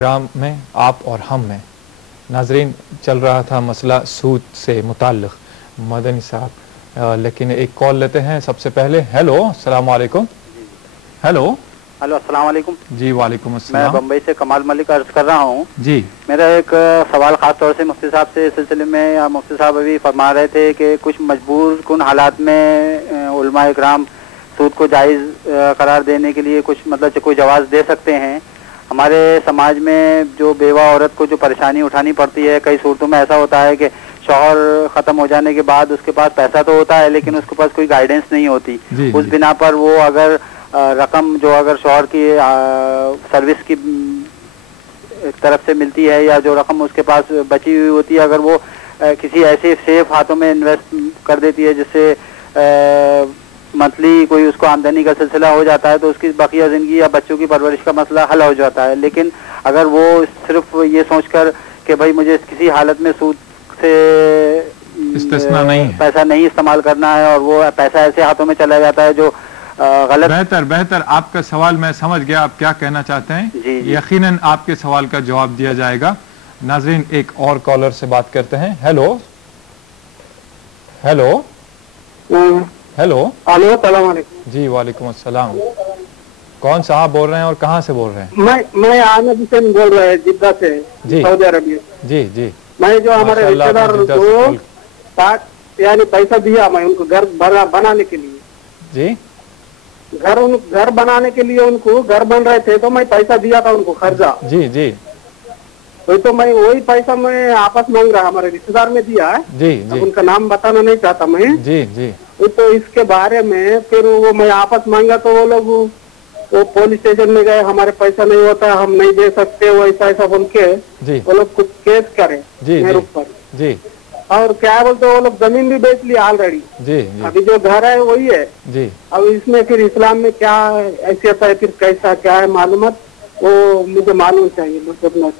Programme में आप और हम में नाजरीन चल रहा था मसला सूद से मुताल्लिक़ मदनी साहब, लेकिन एक कॉल लेते हैं सबसे पहले। हेलो, अस्सलाम वालेकुम। हेलो अस्सलाम वालेकुम जी। वालेकुम अस्सलाम। मैं बम्बई से कमाल मलिक अर्ज कर रहा हूँ जी। मेरा एक सवाल खास तौर से मुफ्ती साहब से इस सिलसिले में। मुफ्ती साहब अभी फरमा रहे थे कि कुछ मजबूर कुन हालात में उलमा इकराम सूद को जायज़ करार देने के लिए कुछ मतलब कोई जवाज़ दे सकते हैं। हमारे समाज में जो बेवा औरत को जो परेशानी उठानी पड़ती है, कई सूरतों में ऐसा होता है कि शौहर ख़त्म हो जाने के बाद उसके पास पैसा तो होता है लेकिन उसके पास कोई गाइडेंस नहीं होती। उस बिना पर वो अगर रकम जो अगर शौहर की सर्विस की तरफ से मिलती है या जो रकम उसके पास बची हुई होती है, अगर वो किसी ऐसे सेफ हाथों में इन्वेस्ट कर देती है जिससे मंथली कोई उसको आमदनी का सिलसिला हो जाता है, तो उसकी बकिया ज़िंदगी या बच्चों की परवरिश का मसला हल हो जाता है। लेकिन अगर वो सिर्फ ये सोचकर कि भाई मुझे किसी हालत में सूद से इस्तिस्ना नहीं है, पैसा नहीं इस्तेमाल करना है और वो पैसा ऐसे हाथों में चला जाता है जो गलत। बेहतर आपका सवाल मैं समझ गया, आप क्या कहना चाहते हैं। जी। यकीनन आपके सवाल का जवाब दिया जाएगा। नाजरीन एक और कॉलर से बात करते हैं। हेलो हेलो हेलो अस्सलाम वालेकुम। जी वालेकुम अस्सलाम। कौन सा आप बोल रहे हैं और कहाँ से बोल रहे हैं? मैं आनंद हुसैन बोल रहा है जिद्दा से, जी सऊदी अरबिया। जी जी। मैं जो हमारे रिश्तेदार को यानी पैसा दिया मैं उनको घर बनाने के लिए। जी। घर बनाने के लिए उनको घर बन रहे थे तो मैं पैसा दिया था उनको खर्चा। जी जी। तो मैं वही पैसा मैं आपस मांग रहा, हमारे रिश्तेदार में दिया है। जी जी। उनका नाम बताना नहीं चाहता मैं। जी जी। तो इसके बारे में फिर वो मैं आपस मांगा तो वो लोग वो पुलिस स्टेशन में गए, हमारे पैसा नहीं होता, हम नहीं दे सकते, वो ऐसा बोल के वो लोग कुछ केस करे मेरे ऊपर। जी। और क्या बोलते वो लोग जमीन भी बेच लिया ऑलरेडी। जी। अभी जो घर है वही है। जी। अब इसमें फिर इस्लाम में क्या हैसियत है, फिर कैसा क्या है मालूमात वो मुझे मालूम चाहिए। बस इतना,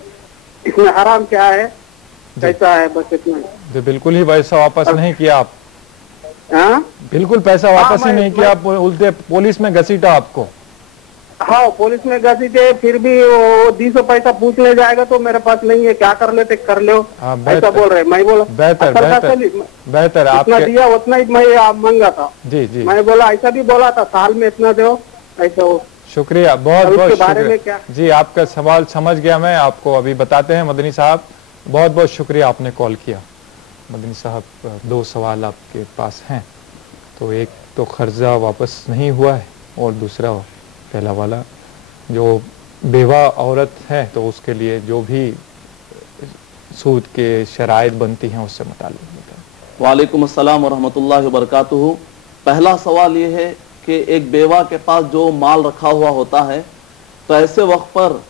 इसमें हराम क्या है कैसा है, बस इतना। बिल्कुल ही पैसा वापस नहीं किया आप? हाँ बिल्कुल पैसा वापस ही नहीं किया आप, उल्टे पुलिस में घसीटा आपको? हाँ पुलिस में घसीटे, फिर भी वो 200 पैसा पूछ ले जाएगा तो मेरे पास नहीं है, क्या कर लेते कर लो। ऐसा बोल रहे। मैं बोला बेहतर आपने दिया उतना ही मैं मांगा था। जी जी। मैं बोला ऐसा भी बोला था साल में इतना दो ऐसा हो। शुक्रिया, बहुत बहुत शुक्रिया जी। आपका सवाल समझ गया मैं, आपको अभी बताते हैं। मदनी साहब बहुत बहुत शुक्रिया आपने कॉल किया। मदनी साहब दो सवाल आपके पास हैं, तो एक तो कर्जा वापस नहीं हुआ है और दूसरा पहला वाला जो बेवा औरत है तो उसके लिए जो भी सूद के शराइत बनती हैं उससे मुताल्लिक़। वालेकुम अस्सलाम व रहमतुल्लाहि व बरकातुहू। पहला सवाल ये है कि एक बेवा के पास जो माल रखा हुआ होता है तो ऐसे वक्त पर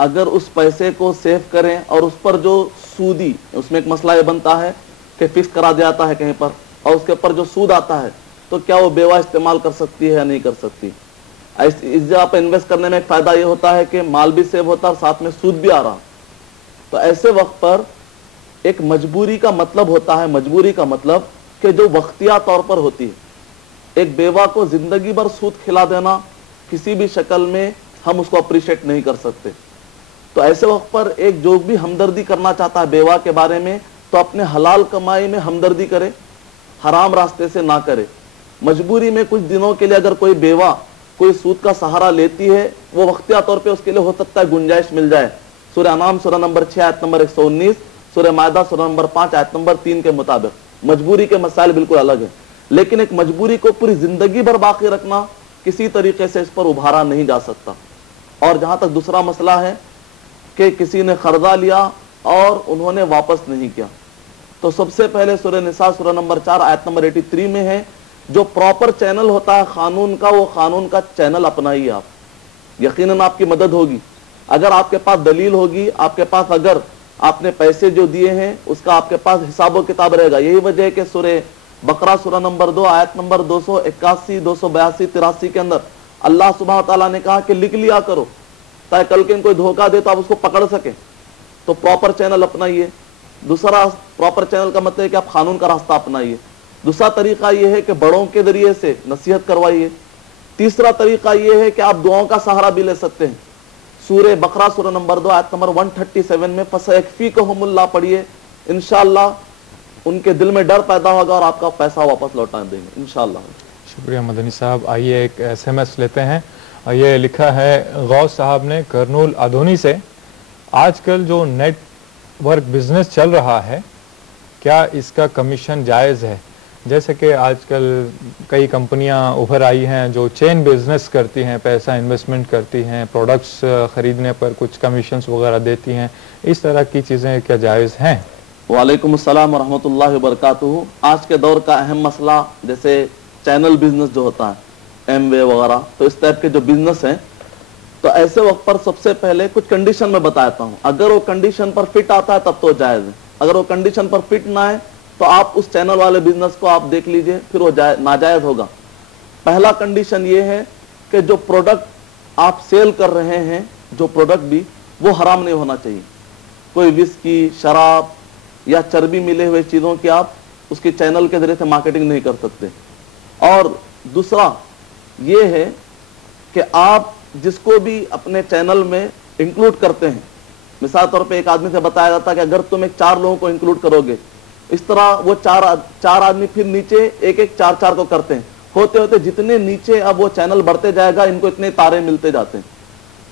अगर उस पैसे को सेव करें और उस पर जो सूदी, उसमें एक मसला ये बनता है कि फिक्स करा दिया जाता है कहीं पर और उसके ऊपर जो सूद आता है तो क्या वो बेवा इस्तेमाल कर सकती है या नहीं कर सकती। इस जगह पर इन्वेस्ट करने में एक फायदा ये होता है कि माल भी सेव होता है और साथ में सूद भी आ रहा। तो ऐसे वक्त पर एक मजबूरी का मतलब होता है, मजबूरी का मतलब कि जो वक्तिया तौर पर होती है। एक बेवा को जिंदगी भर सूद खिला देना किसी भी शक्ल में हम उसको अप्रिशिएट नहीं कर सकते। तो ऐसे वक्त पर एक जो भी हमदर्दी करना चाहता है बेवा के बारे में तो अपने हलाल कमाई में हमदर्दी करे, हराम रास्ते से ना करे। मजबूरी में कुछ दिनों के लिए अगर कोई बेवा कोई सूद का सहारा लेती है, वो वक्तिया तौर पे उसके लिए हो सकता है गुंजाइश मिल जाए। सूरह अनाम सूरह नंबर 6 आयत नंबर 119, सूरह मायदा सूरह नंबर 5 आयत नंबर 3 के मुताबिक मजबूरी के मसाइल बिल्कुल अलग है। लेकिन एक मजबूरी को पूरी जिंदगी भर बाकी रखना किसी तरीके से इस पर उभारा नहीं जा सकता। और जहां तक दूसरा मसला है कि किसी ने कर्जा लिया और उन्होंने वापस नहीं किया, तो सबसे पहले सूरह निसा सूरह नंबर 4 आयत नंबर 83 में है जो प्रॉपर चैनल होता है कानून का, वो कानून का चैनल अपनाइए आप, यकीनन आपकी मदद होगी। अगर आपके पास दलील होगी, आपके पास अगर आपने पैसे जो दिए हैं उसका आपके पास हिसाब किताब रहेगा। यही वजह है कि सूरह बकरा सूरह नंबर 2 आयत नंबर 281, 282, 83 के अंदर अल्लाह सुब्हानहू तआला ने कहा कि लिख लिया करो ताकि कल के कोई धोखा दे तो आप उसको पकड़ सके। तो प्रॉपर चैनल अपनाइए। दूसरा प्रॉपर चैनल का मतलब है कि आप कानून का रास्ता अपनाइए। दूसरा तरीका यह है कि बड़ों के जरिए से नसीहत करवाइए। तीसरा तरीका यह है कि आप दुआओं का सहारा भी ले सकते हैं। सूरह बकरा सूरह नंबर 2 आयत नंबर 137 में फसयकफीकहुमुल्लाह पढ़िए, इंशाअल्लाह उनके दिल में डर पैदा होगा और आपका पैसा वापस लौटा देंगे इंशाअल्लाह। शुक्रिया मदनी साहब। आइए एक SMS लेते हैं। ये लिखा है गौस साहब ने करनूल आधोनी से, आजकल जो नेटवर्क बिजनेस चल रहा है क्या इसका कमीशन जायज़ है? जैसे कि आजकल कई कंपनियां उभर आई हैं जो चेन बिजनेस करती हैं, पैसा इन्वेस्टमेंट करती हैं, प्रोडक्ट्स खरीदने पर कुछ कमीशंस वगैरह देती हैं, इस तरह की चीज़ें क्या जायज़ हैं? वालेकुम अस्सलाम व रहमतुल्लाहि व बरकातुहू। आज के दौर का अहम मसला जैसे चैनल बिजनेस जो होता है, एमवे वगैरह, तो इस टाइप के जो बिजनेस हैं, तो ऐसे वक्त पर सबसे पहले कुछ कंडीशन में बताता हूँ। अगर वो कंडीशन पर फिट आता है तब तो जायज़ है, अगर वो कंडीशन पर फिट ना है तो आप उस चैनल वाले बिजनेस को आप देख लीजिए, फिर वो नाजायज होगा। पहला कंडीशन ये है कि जो प्रोडक्ट आप सेल कर रहे हैं, जो प्रोडक्ट भी, वो हराम नहीं होना चाहिए। कोई विस्की, शराब या चर्बी मिले हुए चीज़ों की आप उसकी चैनल के जरिए से मार्केटिंग नहीं कर सकते। और दूसरा ये है कि आप जिसको भी अपने चैनल में इंक्लूड करते हैं, मिसाल तौर पे एक आदमी से बताया जाता है कि अगर तुम 4 लोगों को इंक्लूड करोगे, इस तरह वो चार आदमी फिर नीचे एक 4 को करते हैं, होते होते जितने नीचे अब वो चैनल बढ़ते जाएगा, इनको इतने तारे मिलते जाते हैं।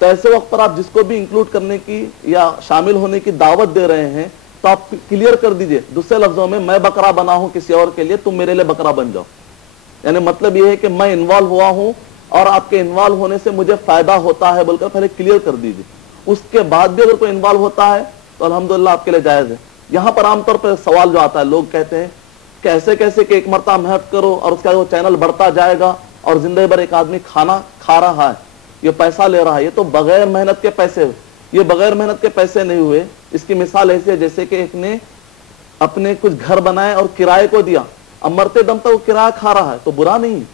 तो ऐसे वक्त पर आप जिसको भी इंक्लूड करने की या शामिल होने की दावत दे रहे हैं तो आप क्लियर कर दीजिए, दूसरे लफ्जों में मैं बकरा बना हूं किसी और के लिए, तुम मेरे लिए बकरा बन जाओ। यानी मतलब ये है कि मैं इन्वॉल्व हुआ हूं और आपके इन्वॉल्व होने से मुझे फायदा होता है बोलकर पहले क्लियर कर दीजिए। उसके बाद भी अगर कोई इन्वॉल्व होता है तो अल्हम्दुलिल्लाह आपके लिए जायज है। यहाँ पर आमतौर पर सवाल जो आता है, लोग कहते हैं कि ऐसे कैसे कि एक मरतबा मेहनत करो और उसके बाद वो चैनल बढ़ता जाएगा और जिंदगी भर एक आदमी खाना खा रहा है, ये पैसा ले रहा है, ये तो बगैर मेहनत के पैसे हुए। ये बगैर मेहनत के पैसे नहीं हुए। इसकी मिसाल ऐसी है जैसे कि एक ने अपने कुछ घर बनाए और किराए को दिया, अब मरते दम तक वो किराया खा रहा है तो बुरा नहीं है।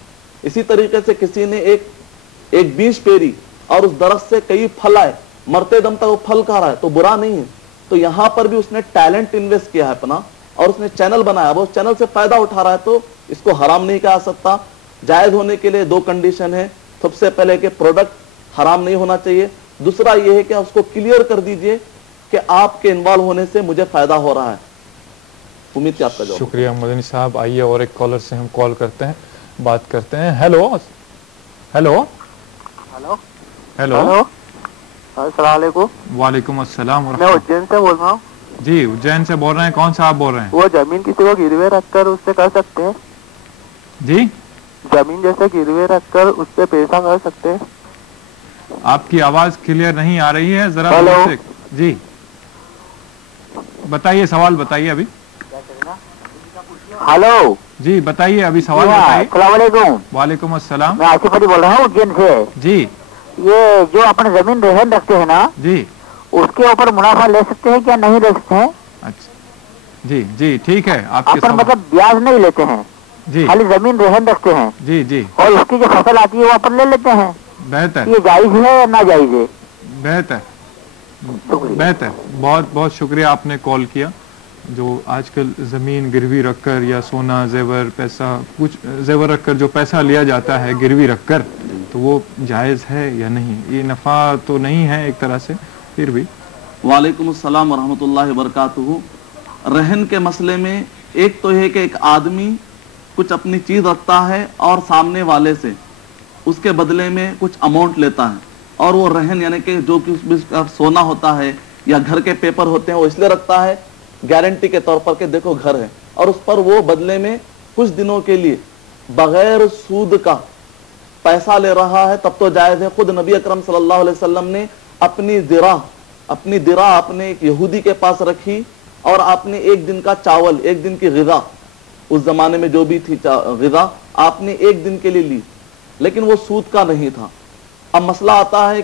इसी तरीके से किसी ने एक बीज पेरी और उस दरख्त से कई फल आए, मरते दम तक वो फल खा रहा है तो बुरा नहीं है। तो यहाँ पर भी उसने टैलेंट इन्वेस्ट किया है अपना और उसने चैनल बनाया, वो उस चैनल से फायदा उठा रहा है, तो इसको हराम नहीं कहा सकता। जायज होने के लिए 2 कंडीशन है। सबसे पहले कि प्रोडक्ट हराम नहीं होना चाहिए, दूसरा ये है कि आप उसको क्लियर कर दीजिए कि आपके इन्वॉल्व होने से मुझे फायदा हो रहा है। उम्मीद है आपका जवाब। शुक्रिया मदनी साहब। आइए और एक कॉलर से हम कॉल करते हैं, बात करते हैं। हेलो हेलो हेलो हेलो, अस्सलाम वालेकुम। वालेकुम अस्सलाम। मैं उज्जैन से बोल रहा हूँ। जी, उज्जैन से बोल रहे हैं। कौन सा आप बोल रहे हैं? वो जमीन किसी को गिरवे रखकर उससे कर सकते हैं? जी, जमीन जैसे गिरवे रखकर उससे पैसा कर सकते हैं? आपकी आवाज क्लियर नहीं आ रही है, जरा से। जी बताइए, सवाल बताइए अभी। हेलो जी बताइए, अभी सवाल बताइए। अस्सलाम वालेकुम। वालेकुम अस्सलाम। मैं आसिफ अली बोल रहा हूँ उज्जैन से। जी, ये जो अपने जमीन रहन रखते हैं ना जी, उसके ऊपर मुनाफा ले सकते हैं क्या नहीं ले सकते हैं? अच्छा जी जी, ठीक है। आपके अपन मतलब ब्याज नहीं लेते हैं जी, खाली जमीन रहन रखते हैं जी जी, और उसकी जो फसल आती है वो अपन ले लेते हैं। बेहतर, ये जायज है या ना जायज है? बेहतर बेहतर। बहुत बहुत शुक्रिया आपने कॉल किया। जो आजकल ज़मीन गिरवी रखकर या सोना जेवर पैसा कुछ जेवर रखकर जो पैसा लिया जाता है गिरवी रखकर, तो वो जायज़ है या नहीं? ये नफ़ा तो नहीं है एक तरह से, फिर भी। वालेकुम अस्सलाम व रहमतुल्लाहि व बरकातुहू। रहन के मसले में एक तो है कि एक आदमी कुछ अपनी चीज़ रखता है और सामने वाले से उसके बदले में कुछ अमाउंट लेता है, और वो रहन यानी कि जो कि सोना होता है या घर के पेपर होते हैं वो इसलिए रखता है गारंटी के तौर पर कि देखो घर है, और उस पर वो बदले में कुछ दिनों के लिए बगैर सूद का पैसा ले रहा है, तब तो जायज़ है। खुद नबी अकरम सल्लल्लाहु अलैहि वसल्लम ने अपनी दिरा अपने एक यहूदी के पास रखी और आपने एक दिन का चावल, एक दिन की ग़िज़ा, उस जमाने में जो भी थी ग़िज़ा, आपने एक दिन के लिए ली, लेकिन वो सूद का नहीं था। अब मसला आता है